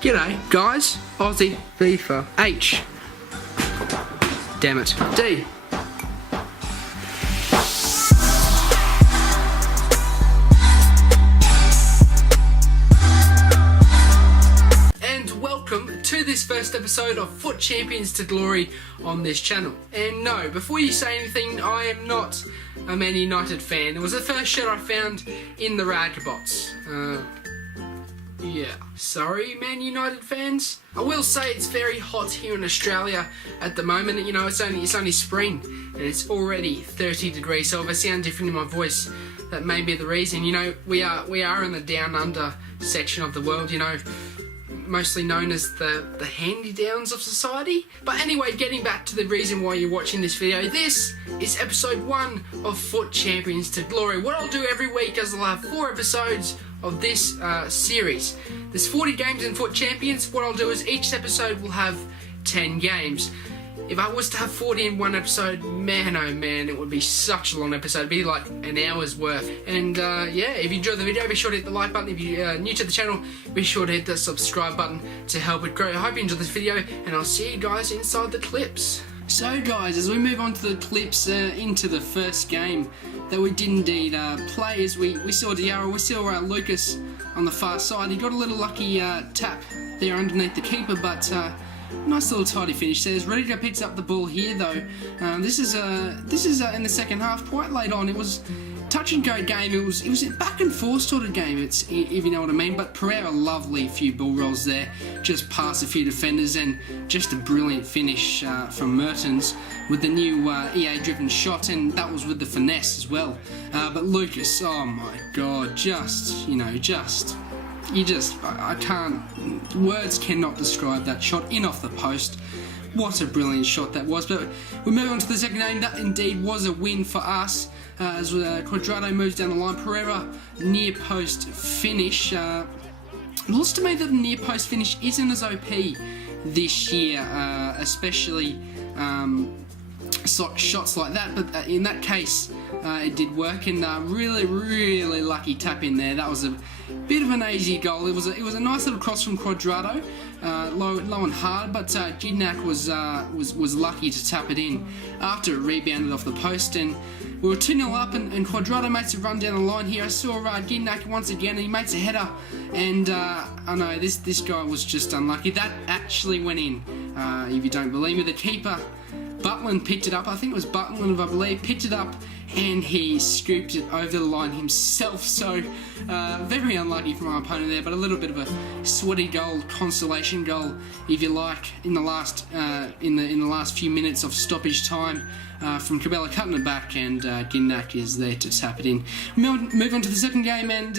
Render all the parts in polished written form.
G'day, guys. Aussie, Fifa, H. Damn it. D. And welcome to this first episode of FUT Champions to Glory on this channel. And no, before you say anything, I am not a Man United fan. It was the first shirt I found in the Ragbots. Yeah, sorry Man United fans. I will say it's very hot here in Australia at the moment. You know, it's only spring and it's already 30 degrees, so if I sound different in my voice, that may be the reason. You know, we are in the down under section of the world, you know, mostly known as the handy-downs of society. But anyway, getting back to the reason why you're watching this video, this is episode 1 of FUT Champions to Glory. What I'll do every week is I'll have 4 episodes of this series. There's 40 games in FUT Champions. What I'll do is each episode will have 10 games. If I was to have 40 in one episode, man oh man, it would be such a long episode. It'd be like an hour's worth. And yeah, if you enjoyed the video, be sure to hit the like button. If you're new to the channel, be sure to hit the subscribe button to help it grow. I hope you enjoyed this video, and I'll see you guys inside the clips. So guys, as we move on to the clips into the first game that we did indeed play, as we saw Diarra, we saw Lucas on the far side. He got a little lucky tap there underneath the keeper, but nice little tidy finish there. Rediger picks up the ball here though. This is in the second half, quite late on. It was touch and go game. It was a back and forth sort of game, if you know what I mean. But Pereira, lovely few ball rolls there, just past a few defenders, and just a brilliant finish from Mertens with the new EA driven shot, and that was with the finesse as well. But Lucas, oh my god, I can't, words cannot describe that shot in off the post. What a brilliant shot that was. But we move on to the second game. That indeed was a win for us as Quadrado moves down the line. Pereira, near post finish. It looks to me that the near post finish isn't as OP this year, especially shots like that, but in that case it did work, and really lucky tap in there. That was a bit of an easy goal. It was a nice little cross from Quadrado, low and hard, but Gidnak was lucky to tap it in after it rebounded off the post, and we were 2-0 up, and Quadrado makes a run down the line here. I saw Gidnak once again, and he makes a header, and I know this guy was just unlucky. That actually went in, if you don't believe me. The keeper, Butland, picked it up. I think it was Butland, I believe, picked it up, and he scooped it over the line himself. So very unlucky for my opponent there, but a little bit of a sweaty goal, consolation goal, if you like, in the last in the last few minutes of stoppage time from Cabela cutting it back, and Gidnak is there to tap it in. Move on to the second game, and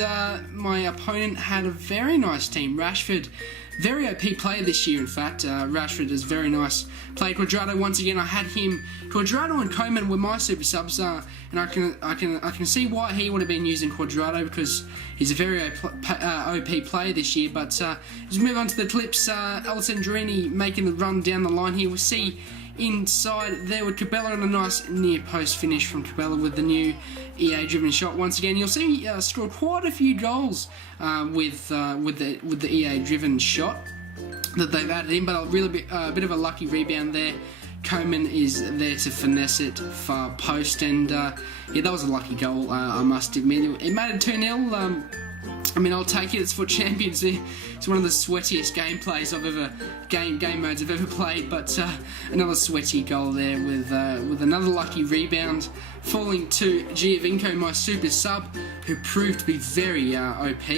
my opponent had a very nice team. Rashford, very OP player this year, in fact. Rashford is very nice. Played Quadrado once again. I had him. Quadrado and Koeman were my super subs, and I can see why he would have been using Quadrado, because he's a very OP player this year. But as we move on to the clips, Alessandrini making the run down the line here. We see inside there with Cabela, and a nice near post finish from Cabela with the new EA driven shot. Once again, you'll see scored quite a few goals with the EA driven shot that they've added in, but a bit of a lucky rebound there. Koeman is there to finesse it far post, and yeah, that was a lucky goal, I must admit. It made it 2-0. I mean, I'll take it. It's FUT Champions. It's one of the sweatiest gameplays game modes I've ever played. But another sweaty goal there with another lucky rebound, falling to Giovinco, my super sub, who proved to be very OP,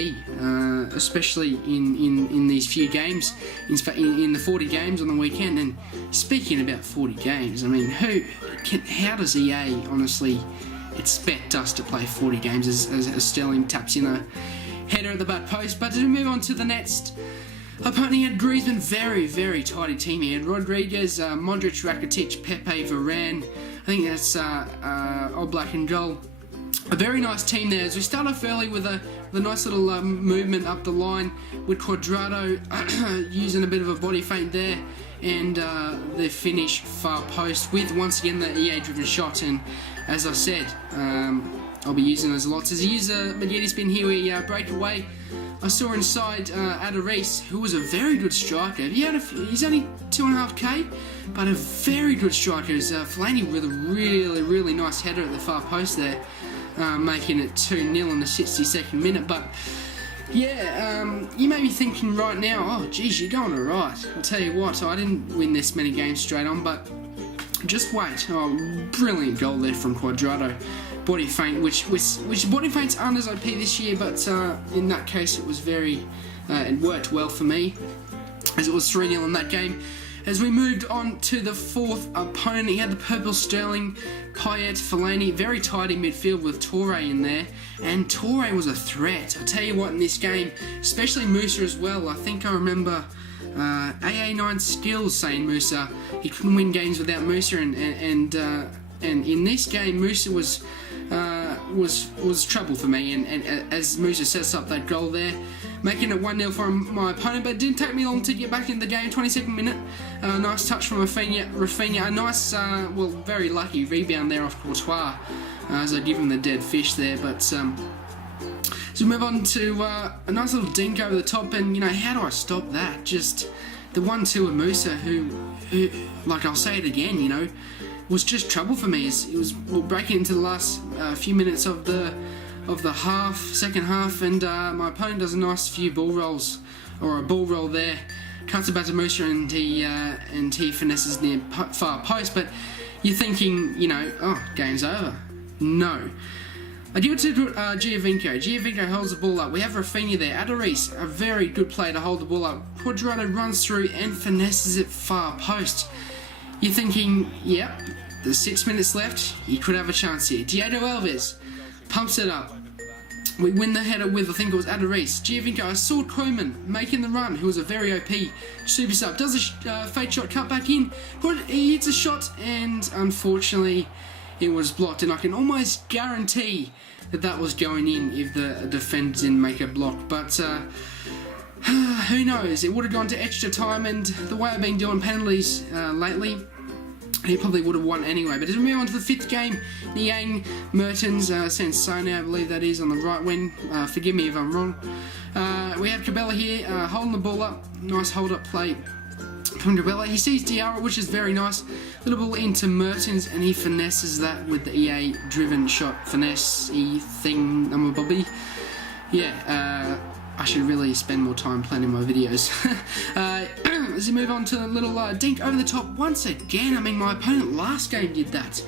especially in these few games, in the 40 games on the weekend. And speaking about 40 games, I mean, how does EA honestly expect us to play 40 games as Sterling taps in a header at the back post? But to move on to the next opponent, he had Griezmann, very tidy team. He had Rodriguez, Modric, Rakitic, Pepe, Varane. I think that's Oblak in goal. A very nice team there. As we start off early with a nice little movement up the line with Quadrado using a bit of a body feint there, and the finish far post with once again the EA driven shot. And as I said, I'll be using those lots. As he uses a Magnetti spin here, we break away I saw inside Adaris, who was a very good striker. He's only 2.5k, but a very good striker. Fellaini with a really nice header at the far post there, making it 2-0 in the 62nd minute. But yeah, you may be thinking right now, oh geez, you're going alright. I'll tell you what, I didn't win this many games straight on, but just wait. Oh, brilliant goal there from Cuadrado. Body feint, which body feints aren't as OP this year, but in that case it was it worked well for me, as it was 3-0 in that game. As we moved on to the fourth opponent, he had the purple Sterling, Payet, Fellaini, very tight in midfield with Toure in there, and Toure was a threat. I'll tell you what, in this game, especially Musa as well, I think I remember AA9 Skills saying Musa, he couldn't win games without Musa, and in this game Musa was trouble for me, and as Musa sets up that goal there, making it 1-0 for my opponent. But it didn't take me long to get back in the game. 22nd minute, nice touch from Rafinha, a nice, very lucky rebound there off Courtois, as I give him the dead fish there. But so we move on to a nice little dink over the top, and how do I stop that? Just the 1-2 of Musa, who like I'll say it again, was just trouble for me. It was breaking into the last few minutes of the second half, and my opponent does a nice few ball rolls, or a ball roll there, cuts it back to Musa, and he finesses near far post. But you're thinking, oh, game's over. No. I give it to Giovinco. Giovinco holds the ball up. We have Rafinha there. Adaris, a very good player to hold the ball up. Cuadrado runs through and finesses it far post. You're thinking, yep, there's 6 minutes left, he could have a chance here. Diego Alves pumps it up. We win the header with, I think it was Adaris. Giovinco, I saw Koeman making the run, who was a very OP super sub. Does a fake shot, cut back in, he hits a shot, and unfortunately it was blocked. And I can almost guarantee that was going in if the defender didn't make a block. But who knows? It would have gone to extra time, and the way I've been doing penalties lately, he probably would have won anyway. But as we move on to the fifth game, Niang, Mertens, Sensone, I believe that is, on the right wing. Forgive me if I'm wrong. We have Cabela here, holding the ball up. Nice hold-up play from Cabela. He sees Diarra, which is very nice. Little ball into Mertens, and he finesses that with the EA-driven shot finesse-y thing, Bobby. Yeah, I should really spend more time planning my videos. As we move on to a little dink over the top once again. I mean, my opponent last game did that.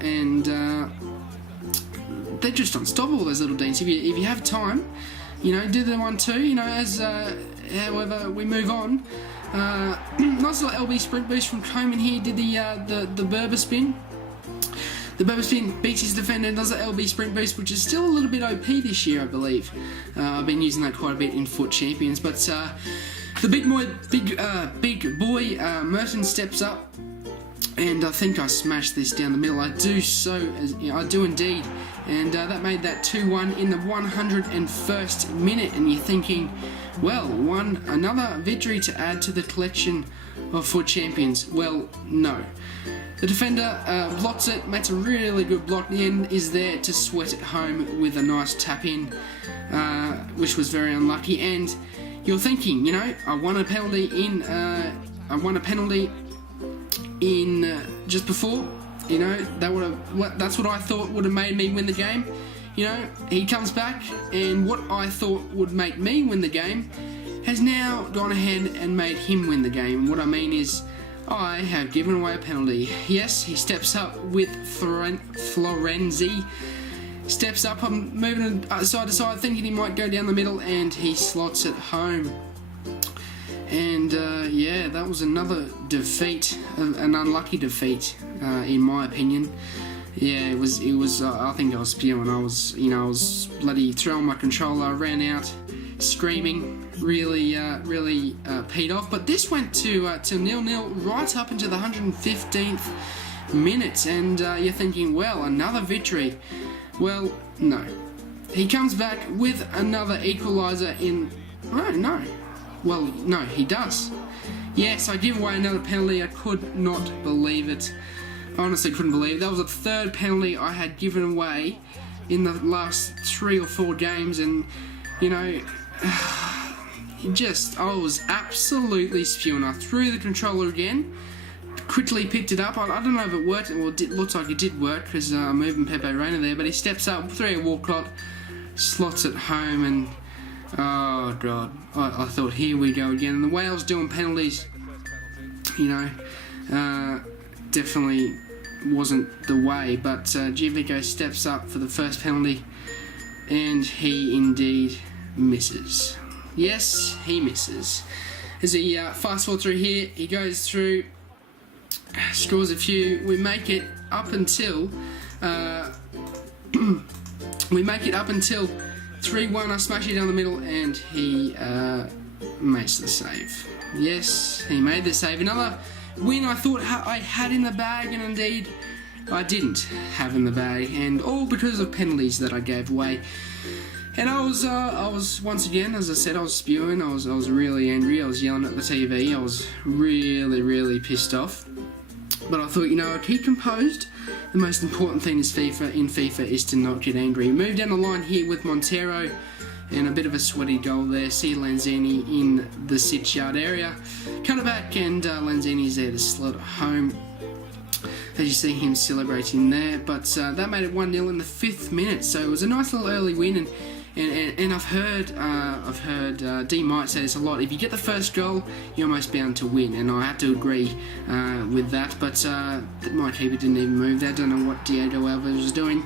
And they're just unstoppable, those little dinks. If you have time, do the 1-2, as however we move on. Nice little LB sprint boost from Koeman here. Did the Berber spin. The Berber spin beats his defender and does the LB sprint boost, which is still a little bit OP this year, I believe. I've been using that quite a bit in FUT Champions. But the big boy Mertens steps up, and I think I smashed this down the middle. I do indeed. And that made that 2-1 in the 101st minute. And you're thinking, well, another victory to add to the collection of FUT Champions. Well, no. The defender blocks it, makes a really good block. The end is there to sweat it home with a nice tap in, which was very unlucky. And you're thinking, I won a penalty in just before. That's what I thought would have made me win the game. He comes back, and what I thought would make me win the game has now gone ahead and made him win the game. What I mean is, I have given away a penalty. Yes, he steps up with Florenzi. Steps up, I'm moving side to side, thinking he might go down the middle, and he slots it home. And yeah, that was another defeat, an unlucky defeat, in my opinion. Yeah, it was. I think I was spewing. I was bloody throwing my controller. I ran out, screaming, really peed off. But this went to 0-0 right up into the 115th minute, and you're thinking, well, another victory. Well, no. He comes back with another equaliser in. Oh, no. Well, no, he does. Yes, I give away another penalty. I could not believe it. I honestly couldn't believe it. That was the third penalty I had given away in the last 3 or 4 games, and you know, I was absolutely spewing. I threw the controller again, quickly picked it up. I don't know if it worked. Well, it looks like it did work because I'm moving Pepe Reina there, but he steps up, 3 Walcott, slots it home, and oh god, I thought, here we go again. And the way I was doing penalties, you know, definitely wasn't the way, but Giovico steps up for the first penalty, and he indeed misses. Yes, he misses. As he fast forward through here, he goes through, scores a few. We make it up until 3-1. I smash it down the middle, and he makes the save. Yes, he made the save. Another win I thought I had in the bag, and indeed I didn't have in the bag, and all because of penalties that I gave away. And I was once again, as I said, I was spewing. I was really angry. I was yelling at the TV. I was really pissed off. But I thought, you know, I'd keep composed. The most important thing in FIFA is to not get angry. Move down the line here with Montero, and a bit of a sweaty goal there. See Lanzini in the 6-yard area. Cut it back, and Lanzini's there to slot it home. As you see him celebrating there, but that made it 1-0 in the 5th minute. So it was a nice little early win, and I've heard D might say this a lot. If you get the first goal, you're almost bound to win, and I have to agree with that. But my keeper didn't even move there. Don't know what Diego Alves was doing.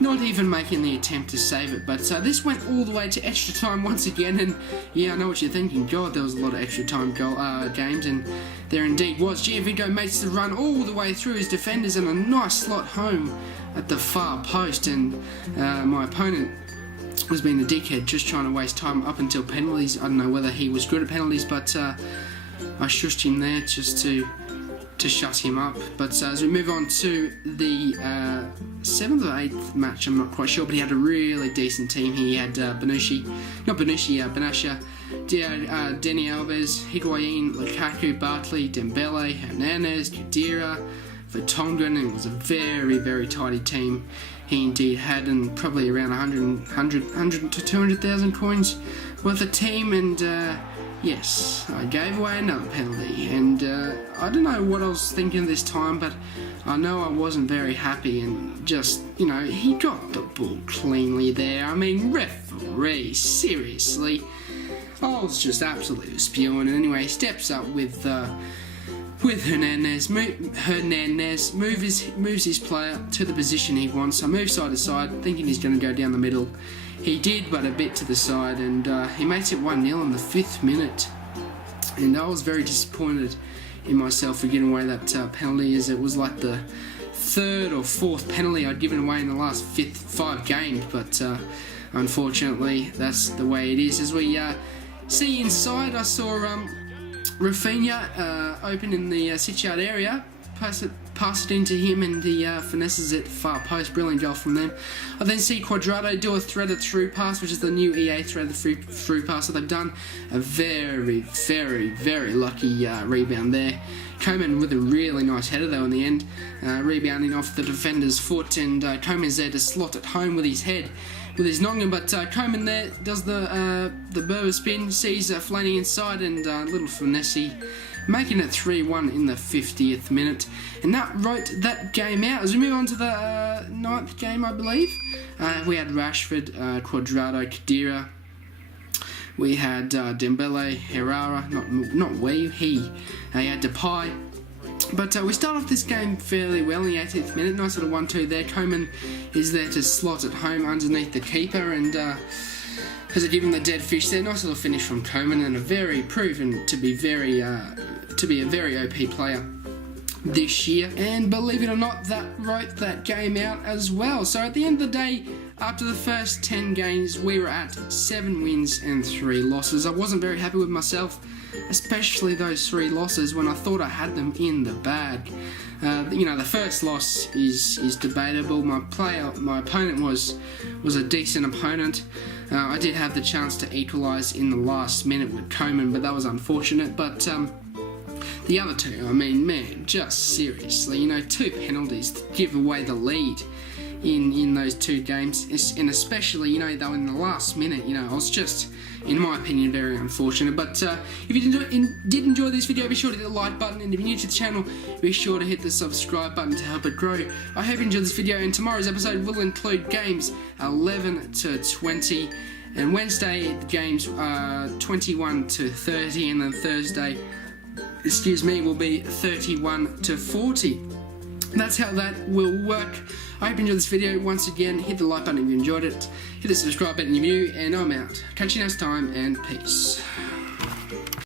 Not even making the attempt to save it. But this went all the way to extra time once again, and yeah, I know what you're thinking. God, there was a lot of extra time games, and there indeed was. Giovico makes the run all the way through his defenders, and a nice slot home at the far post, and my opponent was being a dickhead, just trying to waste time up until penalties. I don't know whether he was good at penalties, but I shushed him there just to shut him up. But as we move on to the 7th or 8th match, I'm not quite sure, but he had a really decent team. He had Benasha, Dani Alves, Higuain, Lukaku, Bartley, Dembele, Hernandez, Khedira, Vertonghen. It was a very tidy team. He indeed had, and probably around 100 to 200,000 coins worth of team, and yes, I gave away another penalty, and I don't know what I was thinking this time, but I know I wasn't very happy, and just, you know, he got the ball cleanly there. I mean, referee, seriously. I was just absolutely spewing, and anyway, he steps up with Hernandez. Hernandez moves his player to the position he wants. I move side to side, thinking he's going to go down the middle. He did, but a bit to the side, and he makes it 1-0 in the 5th minute. And I was very disappointed in myself for giving away that penalty, as it was like the 3rd or 4th penalty I'd given away in the last 5 games. But unfortunately, that's the way it is. As we see inside, I saw Rafinha open in the 6-yard area, pass it into him, and he finesses it far post. Brilliant goal from them. I then see Quadrado do a threaded through pass, which is the new EA threaded through pass. So they've done a very lucky rebound there. Koeman with a really nice header though in the end, rebounding off the defender's foot, and Koeman's there to slot it home with his head, with his noggin. But Koeman there does the Berber spin, sees Flaney inside, and little finesse, making it 3-1 in the 50th minute. And that wrote that game out. As we move on to the 9th game, I believe, we had Rashford, Quadrado, Khedira. We had Dembele, Herrera, he had Depay. But we start off this game fairly well in the 18th minute. Nice little 1-2 there. Koeman is there to slot it home underneath the keeper, and has it given the dead fish there. Nice little finish from Koeman, and proven to be a very OP player this year. And believe it or not, that wrote that game out as well. So at the end of the day, after the first 10 games, we were at 7 wins and 3 losses. I wasn't very happy with myself, especially those 3 losses when I thought I had them in the bag. The first loss is debatable. My opponent was a decent opponent. I did have the chance to equalise in the last minute with Koeman, but that was unfortunate. But the other 2, I mean, man, just seriously, 2 penalties to give away the lead in those 2 games, and especially, you know, though in the last minute, you know, I was just, in my opinion, very unfortunate. But if you did enjoy this video, be sure to hit the like button, and if you're new to the channel, be sure to hit the subscribe button to help it grow. I hope you enjoyed this video, and tomorrow's episode will include games 11 to 20, and Wednesday games 21 to 30, and then Thursday, will be 31 to 40. That's how that will work. I hope you enjoyed this video. Once again, hit the like button if you enjoyed it, hit the subscribe button if you're new, and I'm out. Catch you next time, and peace.